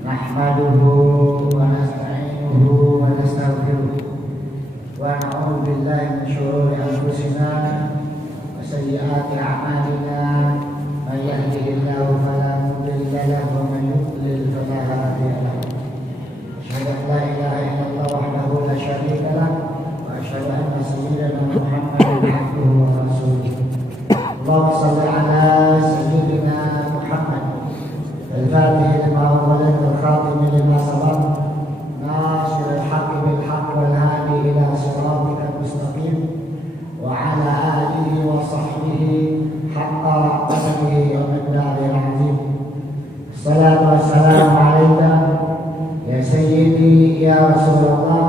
Nahmaduhu wa nasta'inuhu wa nastaghfiruh wa na'udzu billahi min shururi anfusina wa sayyiati a'malina may yahdihillahu fala mudilla lahu wa man yudlil fala hadiya lahu. Asyhadu an la ilaha illallah wahdahu la syarika lahu wa asyhadu anna sayyidana Muhammadan abduhu wa rasuluh. Allahumma shalli ala sayyidina Muhammad الفاتح لما أغلق والخاتم لما سبق ناصر الحق بالحق والهادي إلى صراطك المستقيم وعلى آله وصحبه حق قدره ومقداره العظيم. الصلاة والسلام عليك يا سيدي يا رسول الله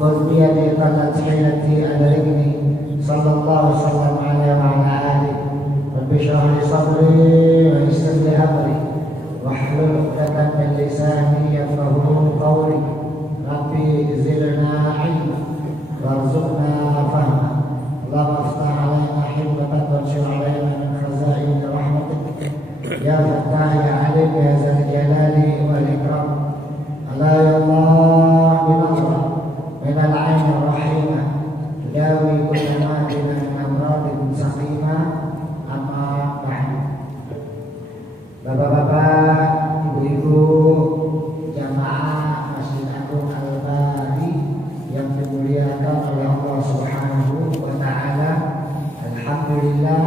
خذ بيدي قلت حيلتي أدركني صلى الله وسلم عليه وعلى آله رب اشرح لي صدري ويسر لي أمري واحلل عقدة من لساني يفقهوا قولي ربي زدنا علما وارزقنا فهما اللهم افتح علينا حكمة وانشر علينا من خزائن رحمتك يا فتاح يا عليم يا ذا الجلال والإكرام. ألا يا الله بنظرة من العين الرحيمة تداوي كل ما بنا من أمراض سقيمة. أما بعد. Bapak-bapak, ibu-ibu, jamaah Masjid Agung Al-Bari yang dimuliakan oleh Allah Subhanahu wa Ta'ala, alhamdulillah,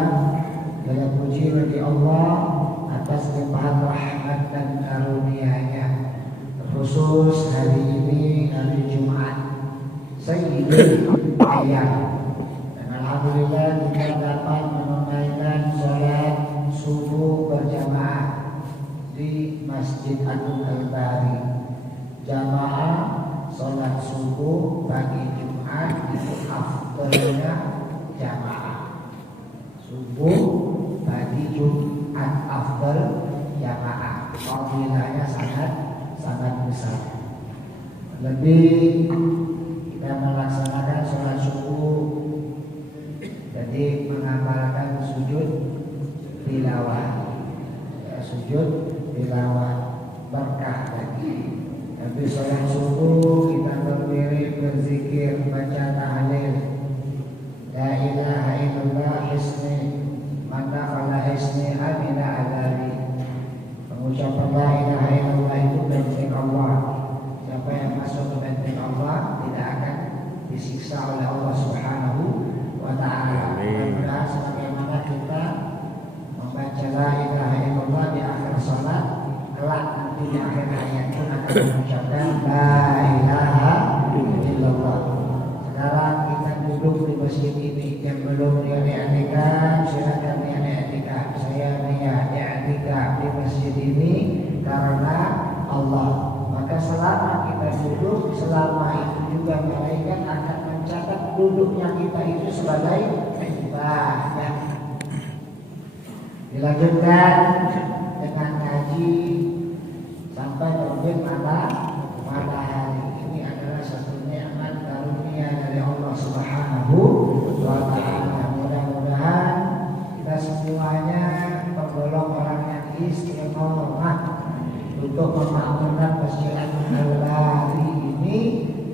segala puji bagi Allah atas limpahan rahmat dan karunia-Nya. Khusus hari ini hari Jumat, Sayyidul Ayyam, dan alhamdulillah kita dapat menunaikan sholat subuh berjamaah di Masjid Agung Al-Bari. Jamaah sholat subuh pagi Jumat itu afdalnya jamaah. Subuh pagi Jumat afdal jamaah. Fadilahnya sangat besar. Lebih kita melaksanakan sholat subuh, jadi mengamalkan sujud tilawah, sujud tilawah berkah lagi. Habis sholat subuh kita berdiri berzikir, baca tahlil la ilaha illallah hisni maka kala hisni amina adari. Pengucapan la ilaha illallah itu benteng Allah. Siapa yang masuk ke benteng Allah tidak akan disiksa oleh Allah Subhanahu wa Ta'ala. Mudah-mudahan sebagaimana kita membaca la ilaha illallah di akhir salat, kelak nanti di akhir ayat pun akan mengucapkan la ilaha illallah. Sekarang kita duduk di masjid ini, yang belum i'tikaf silakan i'tikaf. Saya i'tikaf di masjid ini karena Allah. Maka selama kita duduk, selama itu juga malaikat akan mencatat duduknya kita itu sebagai ibadah. Dilanjutkan dengan ngaji sampai terbit matahari. Ini adalah satu nikmat karunia dari Allah Subhanahu wa Ta'ala. Mudah-mudahan kita semuanya tergolong orang yang istiqomah untuk memakmurkan Masjid Al-Bari ini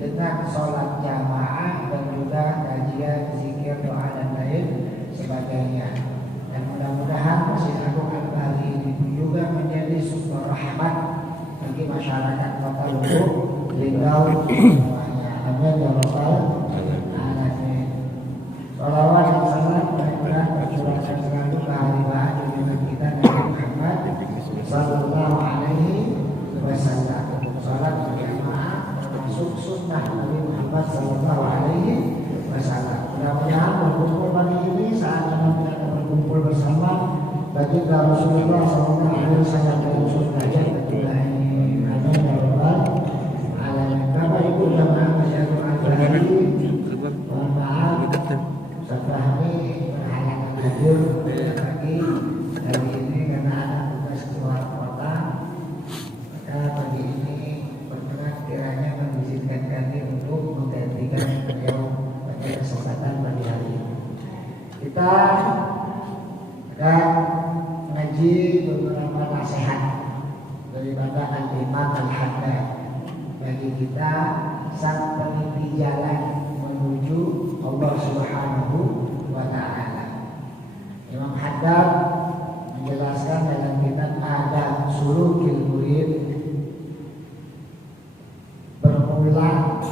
dengan sholat jamaah dan juga kajian, zikir, doa dan lain sebagainya. Dan mudah-mudahan Masjid Agung Al-Bari ini juga menjadi sumber rahmat bagi masyarakat Kota Lubuk Linggau semuanya. Amin ya rabbal alamin. Shalawat dan salam mudah-mudahan tercurahkan selalu keharibaan junjungan kita Nabi Muhammad sallallahu alaihi wasallam. Salat berjamaah termasuk sunnah Nabi Muhammad sallallahu alaihi wasallam. Mudah-mudahan berkumpul pagi ini saat kita berkumpul bersama bagi Rasulullah sallallahu alaihi wasallam dari sunnah jannah. Amin ya rabbal alamin. Bapak Ibu jamaah Masjid Agung Al-Bari, mohon maaf Ustaz Fahmi berhalangan hadir pagi hari ini karena ada tugas keluar kota. Maka pagi ini berkenan kiranya mengizinkan kami untuk menggantikan beliau pada kesempatan pagi hari ini. Kita akan ngaji beberapa nasihat daripada al-imam al-haddad bagi kita sang peniti jalan menuju Allah Subhanahu wa ta'ala. Imam Haddad menjelaskan dalam kitab Adab Sulukil Murid, bermula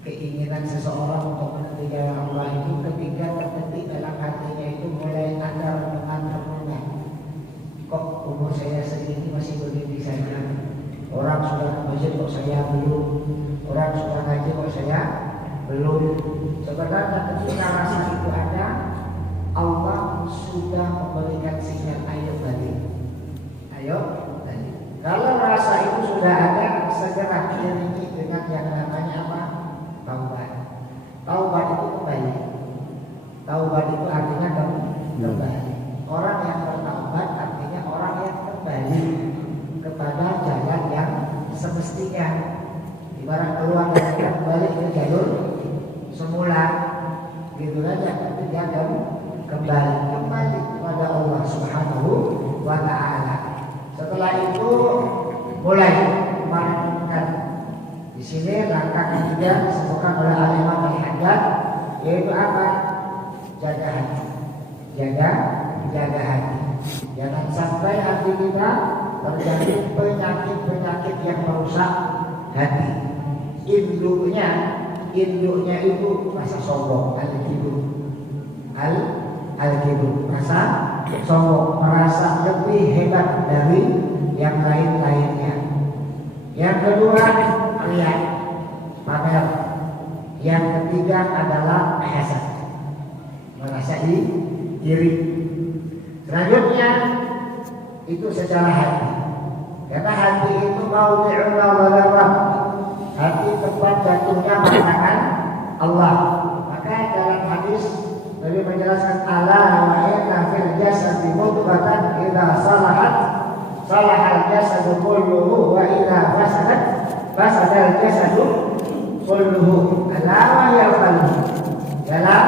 keinginan seseorang untuk meniti jalan Allah itu ketika terketik dalam hatinya itu mulai ada renungan-renungan, kok umur saya segini masih begini saja, orang sudah ke masjid kok saya belum, orang sudah ngaji kok saya belum. Sebenarnya ketika rasa itu ada, Allah sudah memberikan sinyal, ayo balik, ayo balik. Kalau rasa itu sudah ada, segera diiringi dengan yang namanya apa? Taubat. Taubat itu kembali. Taubat itu artinya kembali. Orang yang bertaubat artinya orang yang kembali kepada jalan yang semestinya. Ibarat keluar dari kembali ke jalur semula, gitu aja. Tapi dia kembali kepada Allah Subhanahu wa ta'ala. Setelah itu mulai merenungkan. Di sini langkah ketiga disebutkan oleh al-imam al-haddad, yaitu apa? Jaga hati. Jaga hati. Jangan sampai hati kita terjadi penyakit-penyakit yang merusak hati. Induknya itu rasa sombong, al-kibr, rasa sombong, merasa lebih hebat dari yang lain-lainnya. Yang kedua, riya, pamer. Yang ketiga adalah hasad, merasa iri. Selanjutnya itu secara hati, karena hati itu maudi'un nadharah, hati tempat jatuhnya pandangan Allah. Maka dalam hadis Nabi menjelaskan, ala wa inna fil jasadi mudghatan idza salahat salahal jasadu kulluhu wa idza fasadat fasadal jasadu kulluhu. Ala wa hiya qalbu. Dalam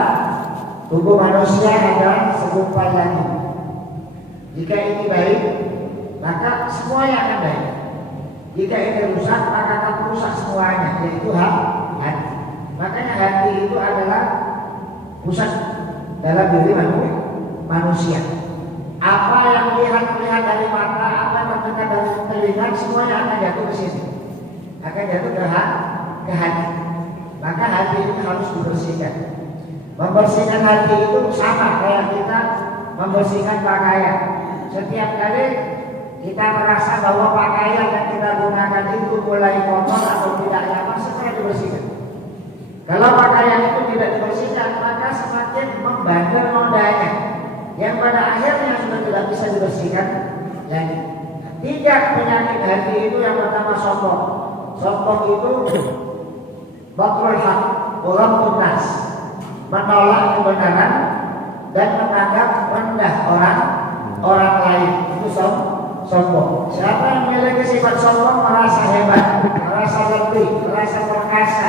tubuh manusia ada segumpal lagi. Jika ini baik, maka semuanya akan baik. Jika ini rusak, maka akan rusak semuanya, yaitu hati. Makanya hati itu adalah pusat dalam diri manusia. Apa yang melihat dari mata, apa yang mendengar dari telinga, semuanya akan jatuh ke sini, akan jatuh ke hati. Maka hati itu harus dibersihkan. Membersihkan hati itu sama kayak kita membersihkan pakaian. Setiap kali kita merasa bahwa pakaian yang kita gunakan itu mulai kotor atau tidak nyaman, segera dibersihkan. Kalau pakaian itu tidak dibersihkan, maka semakin membandel nodanya, yang pada akhirnya sudah tidak bisa dibersihkan lagi. Tiga penyakit hati itu, yang pertama sombong. Sombong itu batrul haq, ghamtun nas, menolak kebenaran dan menganggap rendah orang lain. Itu sombong. Siapa yang memiliki sifat sombong merasa hebat, merasa lebih, merasa perkasa,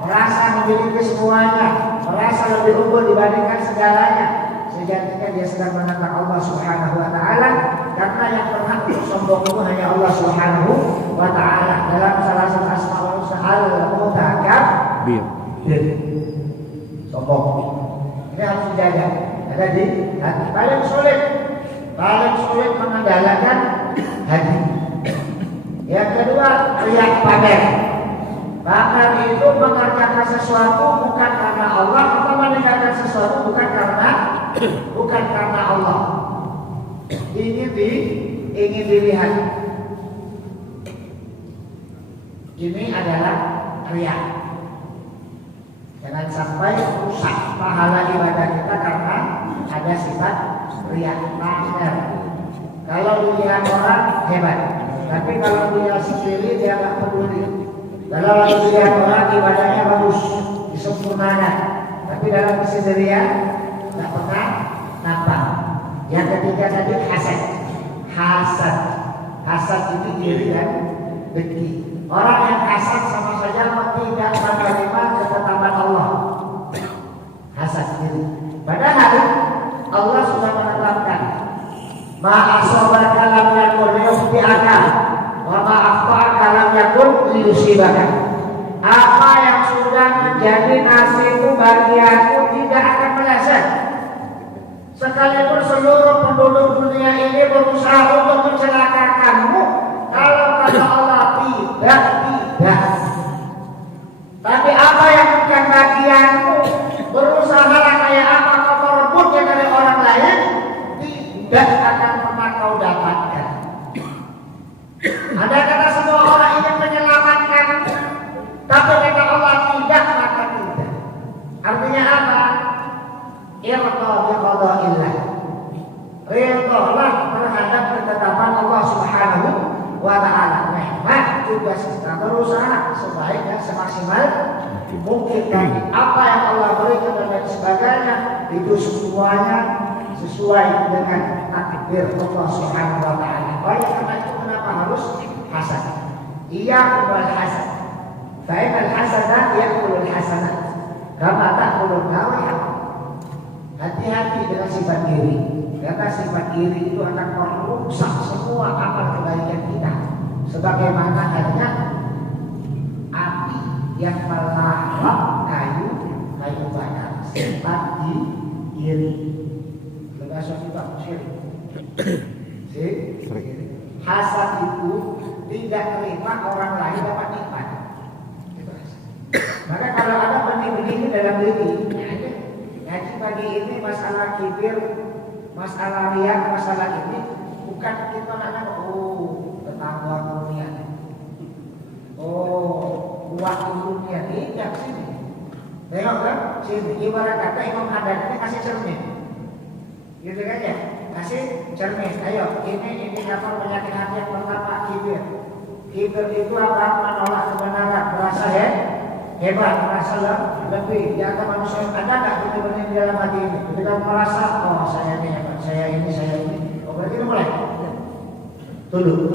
merasa memiliki semuanya, merasa lebih unggul dibandingkan segalanya. Sejatinya dia sedang menentang Allah Subhanahu wa ta'ala, karena yang berhak untuk sombong itu hanya Allah Subhanahu wa ta'ala. Dalam salah satu asmaul husna al-mutakabbir, sombong ini harus dijaga. Ada di hati. Paling sulit mengendalikan hati. Yang kedua, riya, pamer. Pamer itu mengerjakan sesuatu bukan karena Allah, atau meninggalkan sesuatu bukan karena Allah. Ingin dilihat. Ini adalah riya. Jangan sampai rusak pahala ibadah kita karena ada sifat riya, pamer. Kalau dilihat orang hebat, tapi kalau dia sendiri dia nggak peduli. Kalau dilihat orang ibadahnya bagus, disempurnakan, tapi dalam kesendirian nggak pernah nampak. Yang ketiga tadi hasad itu iri dan dengki. Orang yang hasad sama saja tidak menerima ketetapan Allah. Hasad iri. Padahal Allah sudah menetapkan ma asobaka lam yakul jangan jadi nasibmu bagianmu tidak akan meleset. Sekalipun seluruh penduduk dunia ini berusaha untuk mencelakakanmu, kalau kata Allah tidak. Tapi apa yang bukan bagianmu, berusaha kayak apa kau merebutnya dari orang lain, tidak akan pernah kau dapatkan. Ada kata semua orang ingin menyelamatkan, tapi kata Allah tidak, maka tidak. Artinya apa? Irqa bi qada'illah. Ridhalah terhadap ketetapan Allah Subhanahu wa ta'ala. Memang tugas kita berusaha sebaik dan semaksimal mungkin, tapi apa yang Allah berikan dan lain sebagainya itu semuanya sesuai dengan takdir Allah Subhanahu wa ta'ala. Oleh karena itu kenapa harus hasan? Iyyakum wal hasan. Fa innal hasanat ya'kulul hasanat kama ta'kulun nar. Hati-hati dengan sifat iri, karena sifat iri itu akan merusak semua amal kebaikan kita. Sebagaimana halnya api yang melahap kayu bakar, sifat iri. Lepas itu syirik. Hasad itu tidak terima orang lain dapat nikmat. Maka kalau ada benih-benih dalam diri, ngaji pagi ini masalah kibir, masalah riak, masalah ini bukan kita nak tetangga dunia, kuat dunia tidak sini. Tengok kan sini, ibarat kata Imam Haddad ini kasih cermin, gitu kan ya, kasih cermin. Ayo ini apa penyakit hati yang pertama kibir. Kibir itu apa? Menolak kebenaran, merasa hebat, merasa lebih. Ya kan manusia ada nggak benar-benar di dalam hati ini? Ketika merasa, saya ini hebat, saya ini. Berarti itu mulai. Tunduk.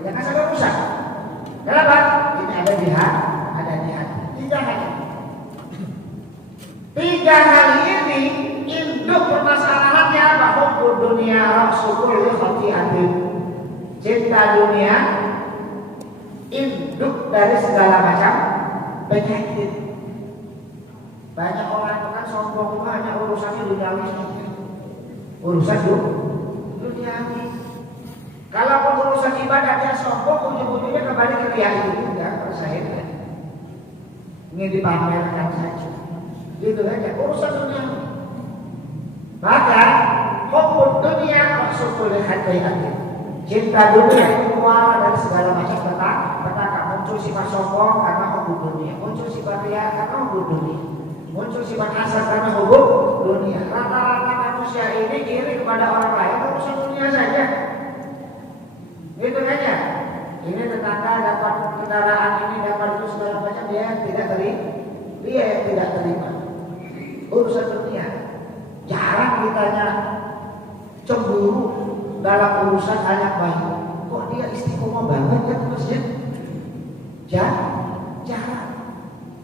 Jangan sampai rusak. Kenapa? Ini ada di hati. Tiga hal ini induk permasalahannya apa? Hubbud dunia rasul khati'atin. Cinta dunia induk dari segala macam penyakit. Banyak orang itu kan sombong itu hanya urusannya duniawi, urusan duniawi. Kalaupun urusan ibadah dia sombong, ujung-ujungnya kembali ke riya itu juga. Saya ingin dipamerkan saja, gitu aja urusan duniawi. Maka hubbud dunia rasul khati'atin. Cinta dunia itu keluar dari segala macam petaka. Muncul sifat sombong karena hubbud dunia, muncul sifat riya karena hubbud dunia, muncul sifat hasad karena hubbud dunia. Rata-rata manusia ini iri kepada orang lain urusan dunia saja. Gitu kan ya? Ini tetangga dapat kendaraan ini, dapat itu segala macam, dia yang tidak terima urusan dunia. Jarang ditanya cemburu dalam urusan hal yang baik. Kok dia istiqomah banget ya ke masjid? Jarang.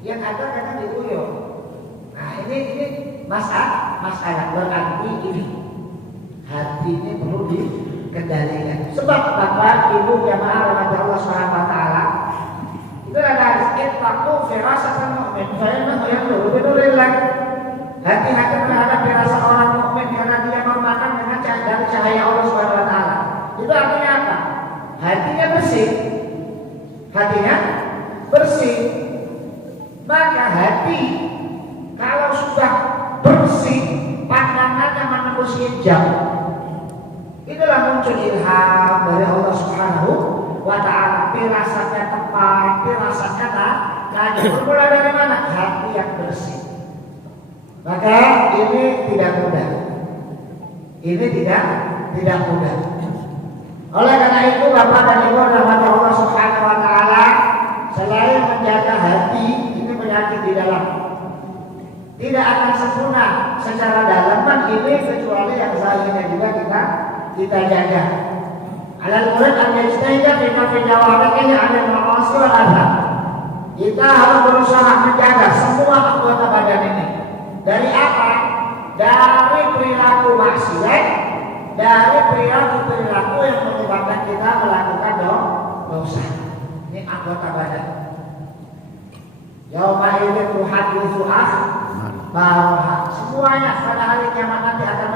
Yang ada kadang diguyon. Nah ini masalah berarti ini hati ini perlu dikendalikan. Sebab Bapak Ibu jamaah rahmat Allah Subhanahu wa taala itu ada ittaqu firasatan mu'min fa innahu yanzuru bi nurillah. Hati-hati terhadap firasat orang mukmin karena dia memakan dengan dari cahaya Allah Subhanahu wa taala. Itu artinya apa? Hatinya bersih. Maka hati kalau sudah bersih, pandangannya menembus hijab. Itulah muncul ilham dari Allah Subhanahu wa ta'ala. Firasatnya tepat, firasatnya najis. Bermula dari mana? Hati yang bersih. Maka ini tidak mudah. Tidak mudah. Oleh karena itu Bapak dan Ibu rahmat Allah Subhanahu wa ta'ala, selain menjaga hati, ini penyakit di dalam tidak akan sempurna secara dalaman ini kecuali yang zahirnya juga kita jaga. Alal murid an yajtahida fi jawarihi 'ala al-ma'asi wal adha. Kita harus berusaha menjaga semua anggota badan ini. Dari apa? Dari perilaku maksiat, dari perilaku yang menyebabkan kita melakukan dosa. Ini anggota badan. Yauma idzin tuhaditsu akhbaraha. Semuanya pada hari kiamat nanti akan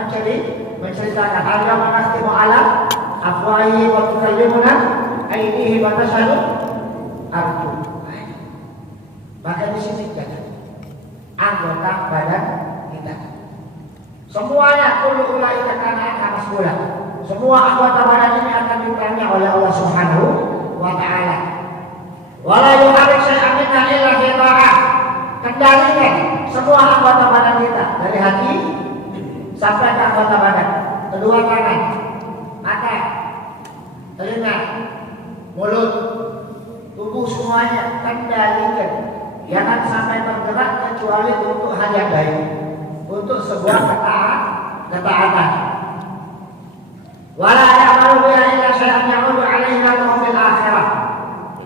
menceritakan. Al-yawma nakhtimu ala afwahihim wa tukallimuna aydihim wa tashhadu arjuluhum. Maka di sini jadi anggota badan kita. Semuanya kullu ulaika kana mas'ula. Semua anggota badan ini akan ditanya oleh Allah Subhanahu wa taala. Wala yuharrik syai'an minna illa bi ta'ah. Kendalikan semua anggota badan kita dari hati sampai ke anggota badan, kedua tangan, mata, telinga, mulut, tubuh semuanya kendalikan. Jangan sampai bergerak kecuali untuk hal yang baik, untuk sebuah ketaatan. Wala ya'malu biha illa syai'an ya'udu 'alaihi lahu fil akhirah.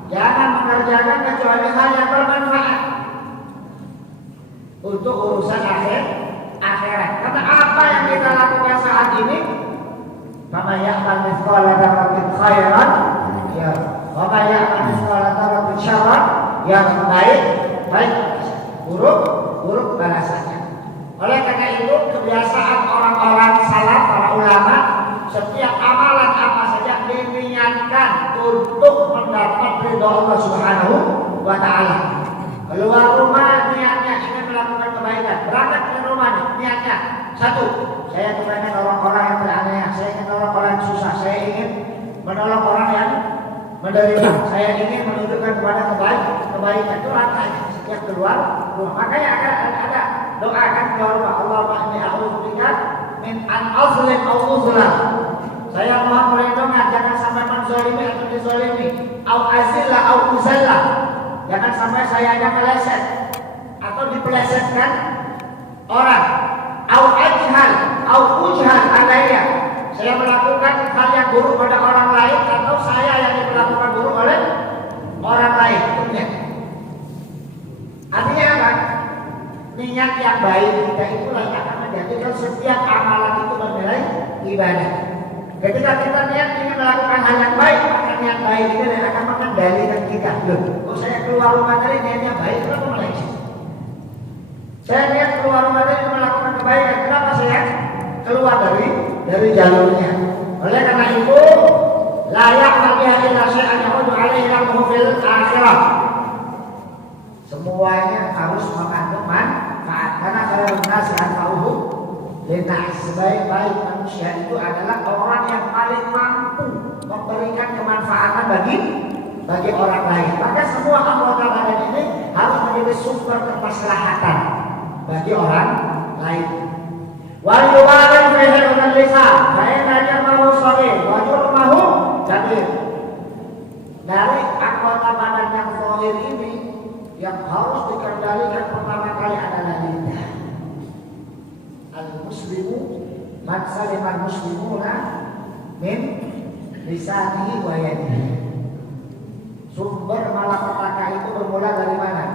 Jangan mengerjakan kecuali hal yang bermanfaat untuk urusan akhirat. Karena apa yang kita lakukan saat ini, faman ya'mal mithqala dzarratin khairan yarah, wa man ya'mal mithqala dzarratin syarran yarah. Baik, buruk balasannya. Oleh karena itu kebiasaan orang-orang salaf, para ulama, setiap amalan apa saja diniatkan untuk mendapat ridho Allah Subhanahu wa taala. Keluar rumah niatnya ingin melakukan kebaikan, berangkat ke rumah niatnya satu, saya ingin menolong orang yang teraniaya, saya ingin menolong orang yang susah, saya ingin menolong orang yang menderita, saya ingin menunjukkan kepada kebaikan. Itu langkahnya setiap keluar rumah. Makanya akan ada doa kan keluar rumah, Allahumma inni a'udzubika min an azlim aw uzlam. Saya mohon perlindungan jangan sampai menzalimi atau dizalimi, au azilla au uzalla. Jangan sampai saya hanya meleset atau dipelesetkan orang, au ajhal au ujhal alayya. Saya melakukan hal yang buruk pada orang lain atau saya yang diperlakukan buruk oleh orang lain. Artinya apa? Niat yang baik kita itulah yang akan menjadikan setiap amalan itu bernilai ibadah. Ketika kita niat ingin melakukan hal yang baik, maka niat baik itu yang akan mengendalikan kita. Loh, kok saya keluar rumah dari niatnya baik, kenapa melenceng? Saya niat keluar rumah dari melakukan kebaikan, kenapa saya keluar dari jalurnya? Oleh karena itu, layak bagi illa syai'an ya'udu 'alaihi lahu fil akhirah. Semuanya harus mengandung manfaat. Karena kalau nasi anfa'uhu linnas, sebaik-baik manusia itu adalah orang yang paling mampu memberikan kemanfaatan bagi orang lain. Maka semua anggota badan ini harus menjadi sumber kemaslahatan bagi orang lain. Wal yuwarin fihi lisan, fa inna jamahu shaghir wa jurmahu kabir. Dari anggota badan yang zahir ini yang harus dikendalikan pertama kali adalah lidah. Al-muslimu man salimal muslimuna min lisanihi wa yadihi. Sumber malapetaka itu bermula dari mana?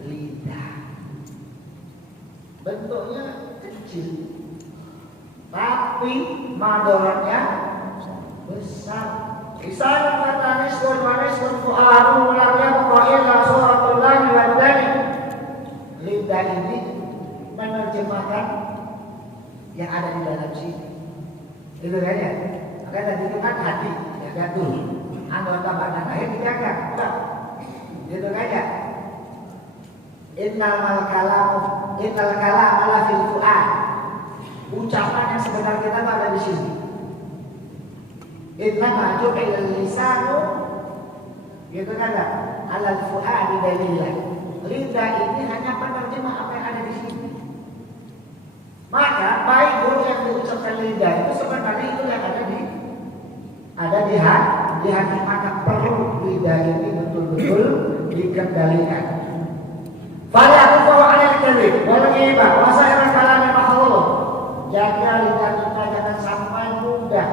Lidah. Bentuknya kecil, tapi madaratnya besar. Lisan katanis wa manis wa fu'adu la yabqa illa suratullahi wa dhani. Lidah ini menerjemahkan yang ada di dalam sini. Itu kan ya? Maka tadi itu kan hati, ya kan tuh. Anggota badan lain dijaga, enggak? Itu kan ya? Innal kalam ala fil fu'ad. Ucapan yang sebenarnya kita ada di sini. Innama ju'ila lisanu, gitu kan ya? Ala fu'ad dalillah. Lidah ini hanya penerjemah apa yang ada di sini. Maka baik buruk yang diucapkan lidah itu sebenarnya itu yang ada di hati. Maka perlu lidah ini betul-betul dikendalikan. Fala tuqaw 'ala al-kadhib wal ghibah wa sa'ir kalam makhluk. Jaga lidah kita jangan sampai mudah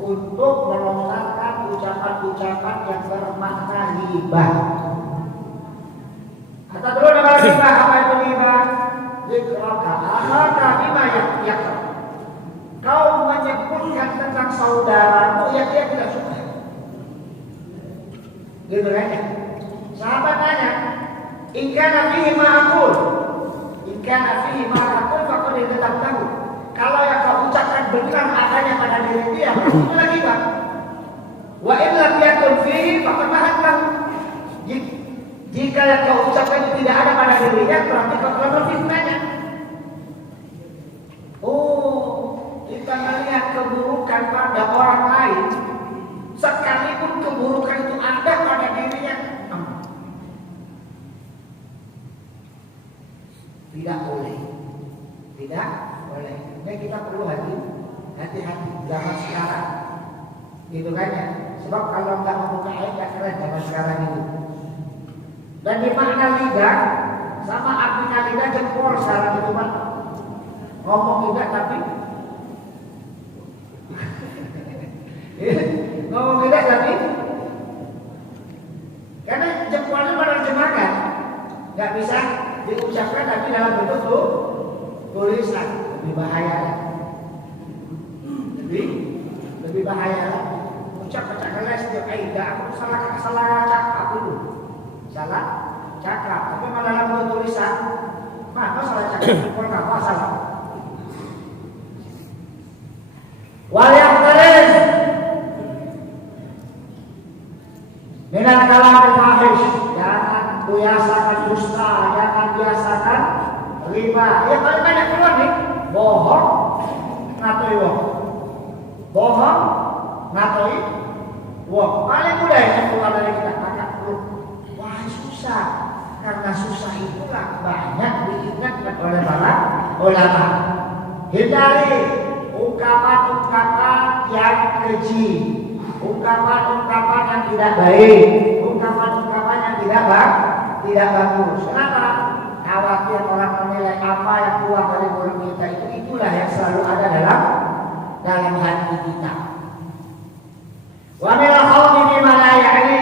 untuk melontarkan ucapan-ucapan yang bermakna ghibah. Kata dulu nama ghibah, apa itu ghibah? Zikraka akhaka bima yakra. Kau menyebutkan tentang saudaramu yang dia tidak suka. Gitu kan ya? Sahabat tanya, In kana fihi ma aqul. In kana fihi ma aqul faqad tahu. Kalau yang kau ucapkan benar adanya pada diri dia, itu lagi Pak. Wa in lam yakun fihi faqad mahatlah. Jika yang kau ucapkan tidak ada pada dirinya, berarti kau telah berfitnahnya. Oh, kita melihat keburukan pada orang lain, sekalipun keburukan itu ada pada dirinya, tidak boleh. Tidak boleh. Ini kita perlu hati-hati zaman sekarang. Gitu kan ya. Sebab kalau nggak membuka aib nggak keren zaman sekarang itu. Dan di makna lidah sama artinya lidah jempol sekarang itu Pak. Ngomong juga tapi ngomong tidak tapi karena jempolnya menerjemahkan nggak bisa diucapkan tapi dalam bentuk tulisan lebih bahaya lebih bahaya ucap kelas setiap kaidah aku salah cakap dulu salah cakap tapi malah dalam bentuk tulisan maka salah cakap pun apa salah wal yang terus dengan kalam fahish jangan biasakan dusta jangan biasakan riba ya paling banyak keluar nih bohong ngatoi bohong ngatoi paling mudah yang keluar dari kita maka wah susah karena susah itulah banyak diingatkan oleh para ulama hindari ungkapan-ungkapan yang keji ungkapan-ungkapan yang tidak baik ungkapan-ungkapan yang tidak bagus kenapa? Khawatir orang menilai apa yang keluar dari mulut kita itulah yang selalu ada dalam hati kita. Wa min al-khawfi bima la ya'ni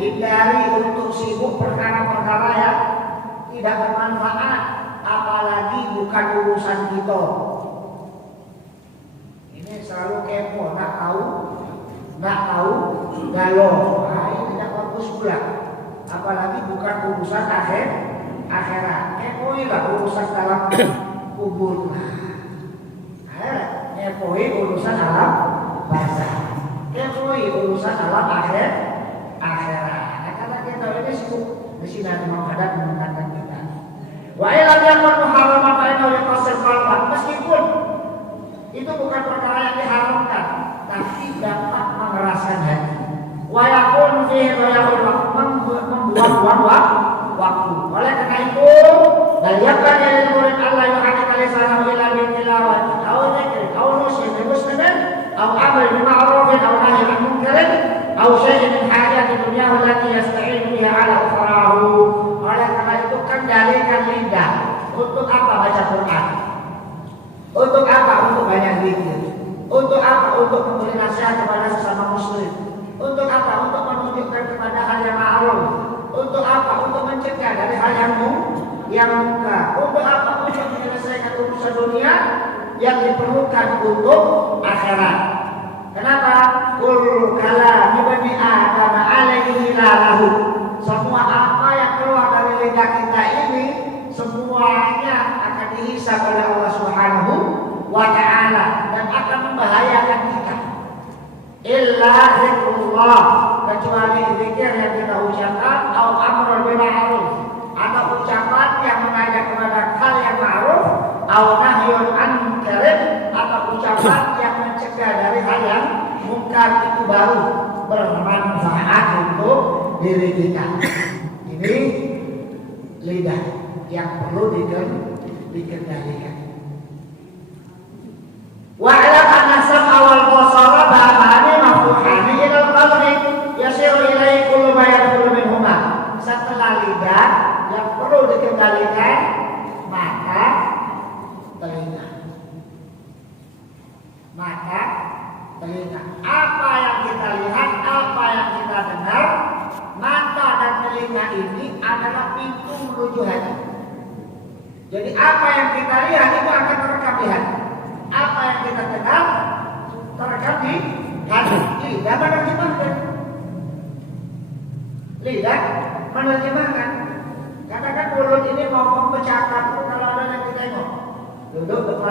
hindari untuk sibuk perkara-perkara yang tidak bermanfaat apalagi bukan urusan kita. Ini selalu kepo, nak tahu galau. Nah, ini tidak bagus pula. Apalagi bukan urusan akhirat. Kepoilah urusan dalam kubur. Kepoi urusan alam barzakh. Kepoi urusan alam akhirat. Nah, karena kita ini sibuk di sini menghadap mendengarkan kita. Wa ilam yakun muharraman fa innahu yaqasil qalban. Meskipun itu bukan perkara yang diharamkan, tapi dapat mengeraskan hati. Wa yakun fihi wa yakun membuat waktu. Oleh karena itu, layakan yang murid Allah yang akan kalisana ila bil tilawat, au dzikr, au nusyid muslimin, au amal bil ma'ruf, au nahy 'anil munkar, au syai' min hajat dunya allati yasta'inu biha 'ala ukhrahu. Oleh karena itu kendalikan lidah. Untuk apa baca Quran? Untuk apa? Untuk banyak zikir. Untuk apa? Untuk memberi nasihat kepada sesama muslim. Untuk apa? Untuk menunjukkan kepada hal yang ma'ruf. Untuk apa? Untuk mencegah dari hal yang munkar. Untuk apa? Untuk menyelesaikan urusan dunia yang diperlukan untuk akhirat. Kenapa? Kullu kalami bani Adam alaihi lahu. Semua apa yang keluar dari lidah kita ini semuanya akan dihisab oleh Allah Subhanahu wa ta'ala dan akan membahayakan kita. Illa zikrullah, kecuali zikir yang kita ucapkan atau amrul bil ma'ruf, atau ucapan yang mengajak kepada hal yang ma'ruf, atau nahyun anil munkar, atau ucapan yang mencegah dari hal yang munkar itu baru bermanfaat untuk diri kita. Ini lidah yang perlu dikendalikan. Wa'lam anna sam'a wal basara ba'amani maftuhani ilal qalbi yasiru ilaihi kullu ma yadkhulu minhuma. Setelah lidah yang perlu dikendalikan mata, telinga. Mata, telinga. Apa yang kita lihat, apa yang kita dengar, mata dan telinga ini adalah pintu menuju hati. Jadi apa yang kita lihat itu akan terekam di hati. Apa yang kita dengar terekam di hati. Lidah menerjemahkan. Lidah menerjemahkan. Karena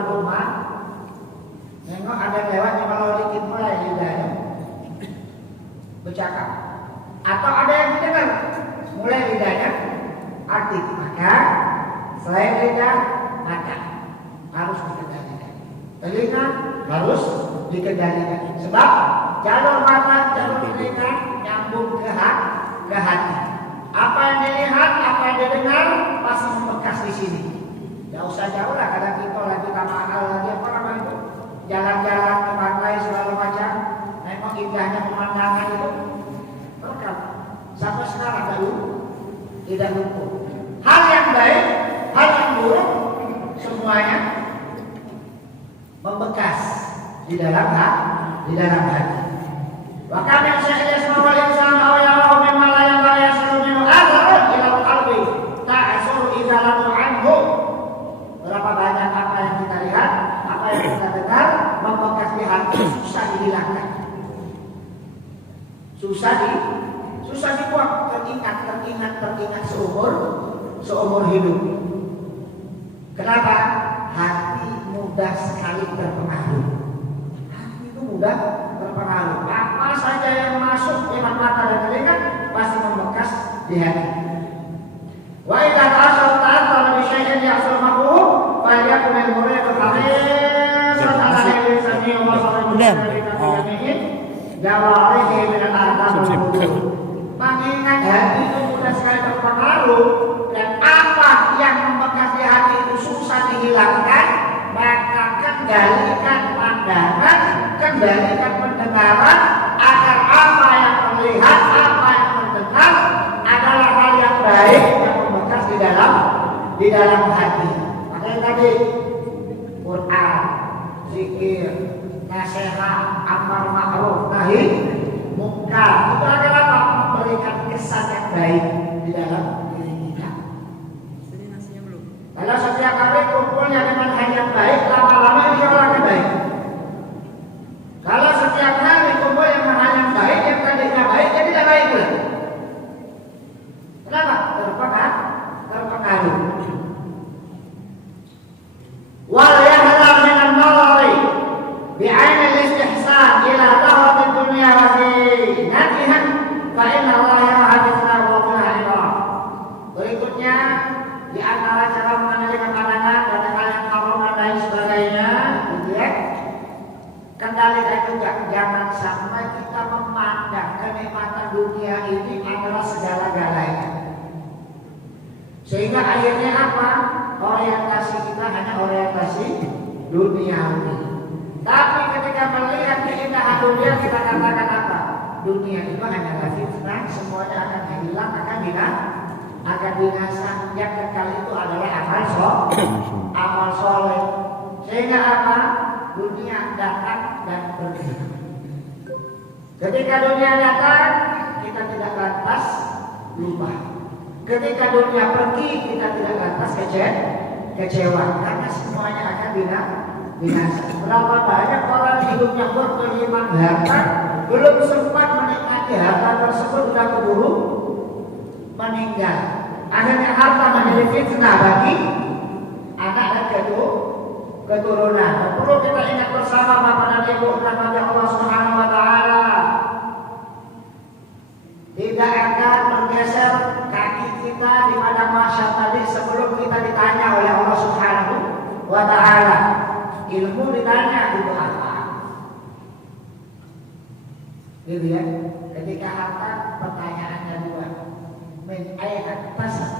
depan rumah, nengok ada yang lewat yang kalau dikit mulai lidahnya bercakap, atau ada yang didengar mulai lidahnya aktif, maka selain lidah, mata harus dikendalikan, telinga harus dikendalikan, sebab jalur mata, jalur telinga nyambung ke hati. Apa yang dilihat, apa yang didengar pasti membekas di sini. Tidak usah jauh lah, kadang kita lagi mahal lagi apa namanya itu, jalan-jalan ke pantai segala macam, nengok indahnya pemandangan itu, rekam sampai sekarang tidak lumpuh. Hal yang baik, hal yang buruk, semuanya membekas di dalam hati. Bahkan yang saya yasma'ul insan aw yarahu mimma la yasulu minhu atharun ila qalbi ta'asuru izalatu anhu. Berapa banyak apa yang kita lihat, apa yang kita dengar membekas di hati, susah dihilangkan. Susah dibuang, teringat seumur hidup. Kenapa? Hati mudah sekali terpengaruh. Hati itu mudah terpengaruh. Apa saja yang masuk lewat mata dan telinga pasti membekas di hati. Wa idza ta'assara bi syai'in yahsul maqruh fa yakun al-murid harisan ala lisani wa basarihi jawarihi min al-ardam. Mengingat hati itu mudah sekali terpengaruh dan apa yang membekas di hati itu susah dihilangkan, maka kendalikan pandangan, kendalikan pendengaran agar apa yang terlihat, apa yang terdengar adalah hal yang baik yang membekas di dalam hati. Makanya tadi Quran, zikir, nasihat, amar ma'ruf nahi munkar itu adalah memberikan kesan yang baik di dalam diri kita. Kalau setiap hari kumpulnya dengan hal yang baik, lama-lama insya Allah akan baik. Kalau setiap hari kumpul dengan hal yang baik, yang tadinya baik jadi tidak baik pula. Kenapa? Terpengaruh. Wal yahdhar min an-nazari bi'ain al-istihsan ila tahrat ad-dunya wa zinatiha fa inna Allah yara hadithna wa tu'ala. Berikutnya di antara cara mengendalikan pandangan dan hal yang haram dan lain sebagainya, gitu ya. Kendalikan juga, jangan sampai kita memandang kenikmatan dunia ini adalah segala-galanya. Sehingga akhirnya apa? Orientasi kita hanya orientasi duniawi. Tapi ketika melihat keindahan dunia, kita katakan apa? Dunia itu hanyalah fitnah, semuanya akan hilang, akan binasa. Yang kekal itu adalah amal soleh. Sehingga apa? Dunia datang dan pergi. Ketika dunia datang, kita tidak lantas lupa. Ketika dunia pergi, kita tidak lantas kecewa, karena semuanya akan binasa. Berapa banyak orang hidupnya berkelimpahan harta, belum sempat menikmati harta tersebut sudah keburu meninggal. Akhirnya harta menjadi fitnah bagi anak dan keturunan. Perlu kita ingat bersama Bapak dan Ibu rahmati Allah Subhanahu wa taala. Tidak akan bergeser kaki kita di padang mahsyar tadi sebelum kita ditanya oleh Allah Subhanahu wa taala. Ilmu ditanya itu apa? Gitu ya. Ketika harta pertanyaannya dua. Min aina tasab?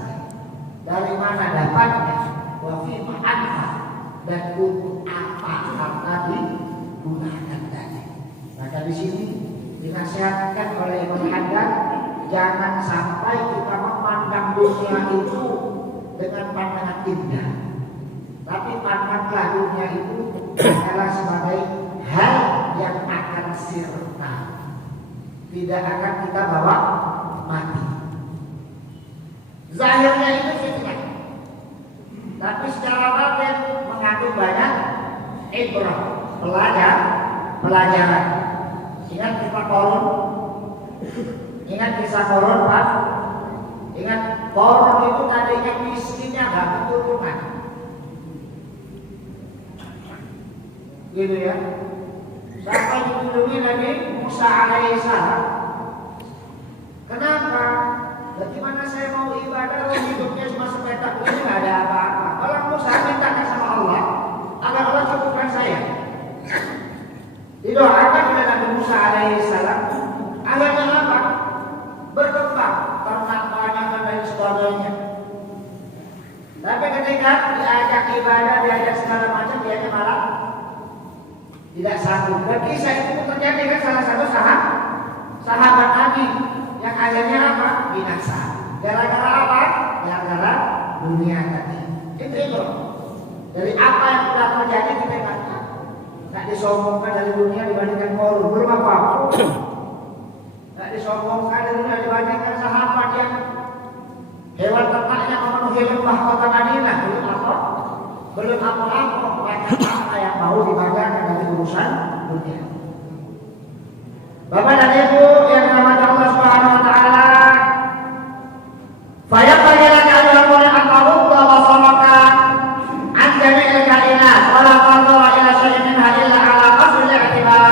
Dari mana dapatnya? Wa fi ma'anfa? Dan untuk apa harta digunakan tadi? Maka di sini dinasihatkan oleh Ibnu Hajar, jangan sampai kita memandang dunia itu dengan pandangan indah, tapi pandanglah dunia itu adalah sebagai hal yang akan sirna, tidak akan kita bawa mati. Zahirnya itu fitnah, tapi secara batin mengandung banyak ibrah, pelajaran. Ingat kisah Korun? Ingat kisah Korun, Pak? Ingat Korun itu tadinya miskinnya gak keturunan. gitu ya. Sampai dikunjungi Nabi Musa alaihissalam. Kenapa? Bagaimana saya mau ibadah kalau hidupnya cuma sepetak ini nggak ada apa-apa? Kalau Musa minta sama Allah agar Allah cukupkan saya. Didoakan oleh Nabi Musa alaihissalam. Akhirnya apa? Berkembang, ternak banyak dan sebagainya. Tapi ketika diajak ibadah, diajak segala macam, dia malah tidak sanggup. Dan kisah itu terjadi kan salah satu sahabat Nabi yang akhirnya apa? Binasa. Gara-gara apa? Gara-gara dunia tadi. Itu. Dari apa yang sudah terjadi kita nggak disombongkan dari dunia dibandingkan korun. Belum apa-apa. Nggak disombongkan dari dunia dibandingkan sahabat yang hewan ternaknya memenuhi lembah kota Madinah. Belum apa? Belum apa-apa. Banyak apa yang mau dibanggakan dari urusan dunia. Bapak dan Ibu yang dirahmati Allah Subhanahu wa taala, fa yaqulaka ayyuhal aqrabu wa saraka an jami'il kainat wa la tanzura ila syai'in minha illa ala qasdil i'tibar.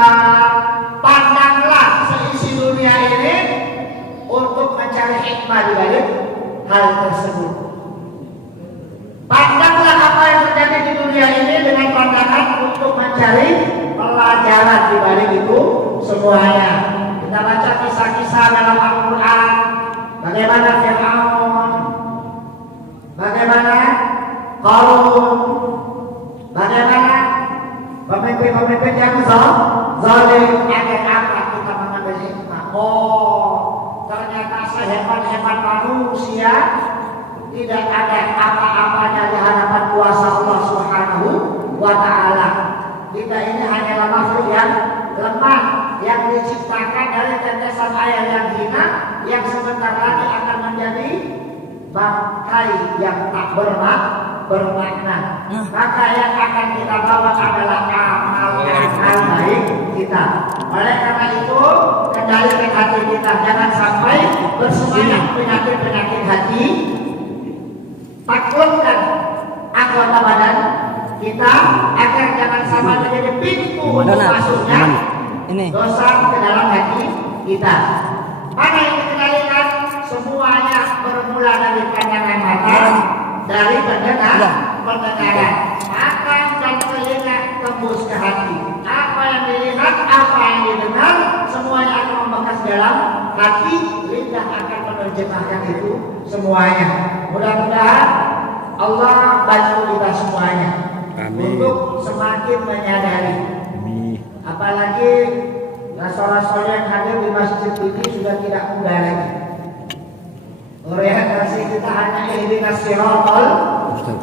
Pandanglah seisi dunia ini untuk mencari hikmah di balik hal tersebut. Pandanglah apa yang terjadi di dunia ini dengan pandangan untuk mencari pelajaran di balik itu semuanya. Kita baca kisah-kisah dalam Al-Quran, bagaimana Fir'aun, bagaimana Qarun, bagaimana pemimpin-pemimpin yang zalim. Agar apa kita mengambil hikmah? Oh, ternyata sehebat-hebat manusia tidak ada apa-apanya di hadapan kuasa Allah Subhanahu wa taala. Kita ini hanyalah makhluk yang lemah, yang diciptakan dari tetesan air yang hina, yang sebentar lagi akan menjadi bangkai yang tak bermakna. Maka yang akan kita bawa adalah amal-amal baik kita. Oleh karena itu, kendalikan hati kita, jangan sampai bersemangat penyakit-penyakit hati. Taklukkan anggota badan kita agar jangan sampai menjadi pintu untuk masuknya dosa ke dalam hati kita. Mana yang dikendalikan? Semuanya bermula dari pandangan mata, dari pendengaran, mata dan telinga tembus ke hati. Apa yang dilihat, apa yang didengar, semuanya akan membekas dalam hati. Lidah akan menerjemahkan itu semuanya. Mudah-mudahan Allah bantu kita semuanya. Amin. Untuk semakin menyadari. Amin. Apalagi rasul-rasul yang hadir di masjid ini sudah tidak muda lagi. Orientasi kita hanya ihdinas siratal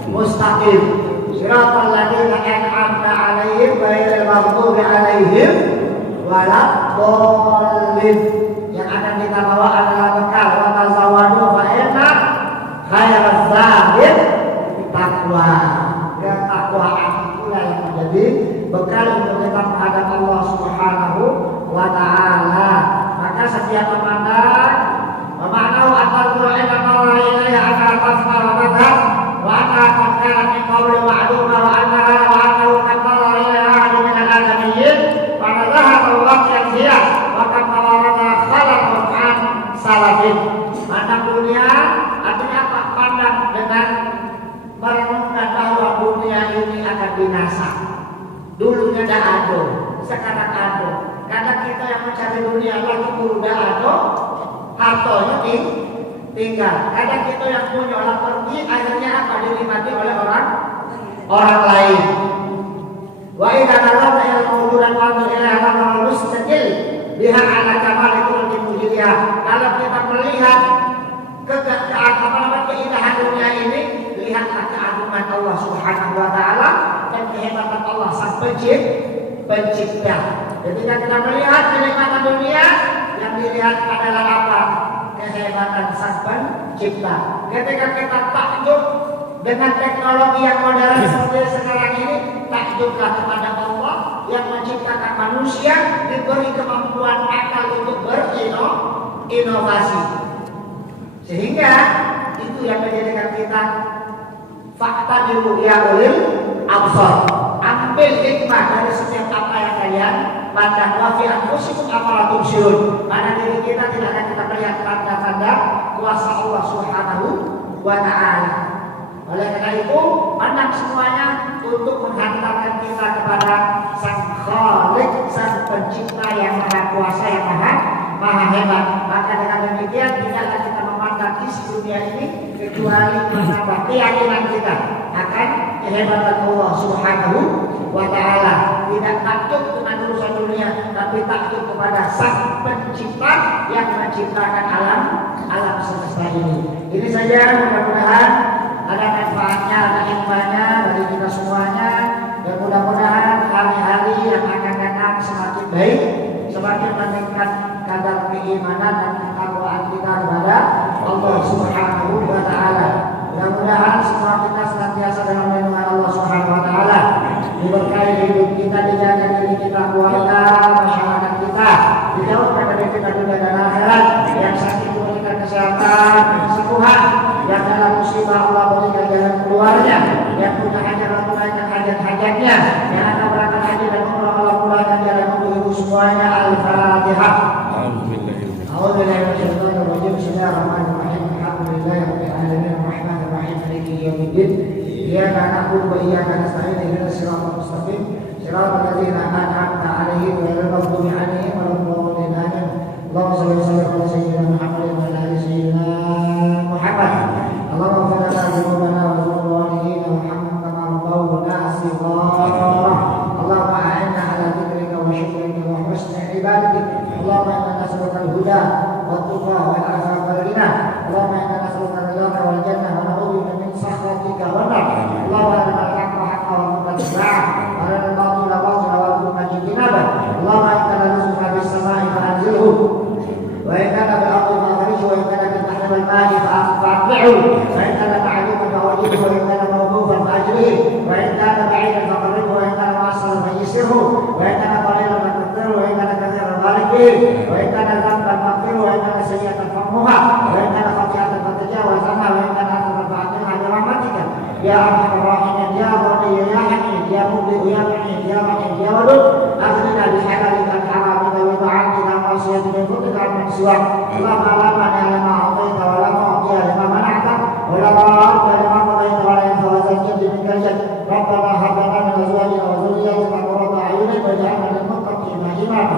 mustaqim. Siratal ladzina an'amta 'alaihim ghairil maghdubi 'alaihim waladdallin. Yang akan kita bawa adalah bekal wa tazawwadu fa inna khairaz zadi taqwa. Ketakwaan itulah yang menjadi bekal untuk kita menghadap Allah Subhanahu wa taala. Maka setiap memandang memandang atal ilmu Allah ilaihi akan tasma wa madhab wa akan kana min qawli ma'luma wa annaha wa annahu qadara ilaiha min al-adamiyyin wa nadhaha Allah yang dia wa kamarana khalaqun an salafin. Pandang dunia artinya apa? Pandang dengan merenungkan bahwa dunia ini akan binasa. Dulunya dah ada, sekarang ada. Karena kita yang mencari dunia lagi udah ada, hartanya tinggal. Kadang kita yang punya orang pergi, akhirnya apa? Dinikmati oleh orang lain. Wa idza nazarta ila al-mawjudat wa ila hadha al-mustaqil biha ala kamal itu mujizah. Kalau kita melihat keindahan dunia ini, lihatlah keagungan Allah Subhanahu wa taala dan kehebatan Allah sang pencipta. Ketika kita melihat kenikmatan dunia, yang dilihat adalah apa? Kehebatan sang pencipta. Ketika kita takjub dengan teknologi yang modern seperti sekarang ini, takjublah kepada Allah yang menciptakan manusia, diberi kemampuan akal untuk berinovasi. Sehingga itu yang menjadikan kita fakta biru ya ulil absar. ambil hikmah dari setiap apa yang kalian pandang. Wa fi anfusikum afala tubsirun. Pada diri kita tidak akan kita melihat tanda-tanda kuasa Allah Subhanahu wa taala. Oleh karena itu, pandang semuanya untuk menghantarkan kita kepada Sang Khalik, Sang Pencipta yang Maha Kuasa, yang Maha Hebat. Maka dengan demikian tidaklah kita memandang isi dunia ini kecuali menambah keyakinan kita akan kehebatan Allah Subhanahu wa taala. Tidak takut dengan urusan dunia, tapi takut kepada Sang Pencipta yang menciptakan alam semesta ini. Ini saja, mudah-mudahan ada manfaatnya, ada hikmahnya bagi kita semuanya, dan mudah-mudahan hari-hari yang akan datang semakin baik, semakin meningkat kadar keimanan dan ketakwaan kita kepada Allah Subhanahu wa taala. Mudah-mudahan semua kita senantiasa dalam lindungan Allah Subhanahu wa taala. Diberkahi hidup kita, dijaga diri kita, keluarga, masyarakat kita, dijauhkan dari fitnah dunia dan akhirat. Yang sakit diberikan kesehatan, kesembuhan. Yang dalam musibah Allah berikan jalan keluarnya. Yang punya hajat Allah tunaikan hajat-hajatnya. Yang akan berangkat haji dan umrah Allah mulakan jalan untuk ibu semuanya. Al-Fatihah. A'udzubillahi Bismillahirrahmanirrahim. Alhamdulillahirabbil alamin arrahmanir rahim maliki yaumiddin. Iyyaka na'budu wa iyyaka nasta'in ihdinas siratal mustaqim siratal ladzina an'amta 'alaihim ghairil maghdubi 'alaihim waladdallin. Amin. Allahumma shalli wa sallim ala sayyidina Muhammadin wa ala ali sayyidina Muhammad. Allahumma ighfir lana dhunubana wa dhunub walidina warhamhum kama rabbawna shighara. Allahumma a'inna 'ala dhikrika wa syukrika wa husni ibadatik. Allahumma inna nas'aluka al-huda wat-tuqa wal-'afafa wal-ghina. Allahumma inna nas'aluka ridhaka wal jannah wa na'udzubika min sakhatika wan nar. Allahumma arina al-haqqa haqqan warzuqna ittiba'ah wa arina al-batila batilan warzuqna ijtinabah. Allahumma inna narzuquka bis sama'i fa'anzilhu wa in kana bil ardi fa'khrijhu wa in kana bil bahri wal ma'i fa'atbi'hu wa in kana ma'luman fa'wajibhu wa in kana mawqufan fa'ajrihi wa in kana ba'idan faqarribhu wa in kana mu'assiran fayassirhu wa in kana qalilan faqaddirhu wa in kana katsiran barik bihi wa in kana dhanban faghfirhu wa in kana sayyi'atan famhuha wa in kana khati'atan fatajawaz anha wa in kana fa'atilha bi rahmatika ya arhamar rahimin ya ghani ya hakim ya mubdi ya mu'in ya rahim ya wadud aghnina bi halalika al-haramika wa ta'atina ma'asiyatika min fadlika amman siwak. Allahumma la mani'a lima a'taita wa la mu'tiya lima mana'ta wa la radda lima qadaita wa la yanfa'u dzal jaddi minkal jadd. Rabbana hab lana min azwajina wa dhurriyyatina qurrata a'yunin waj'alna lil muttaqina imama.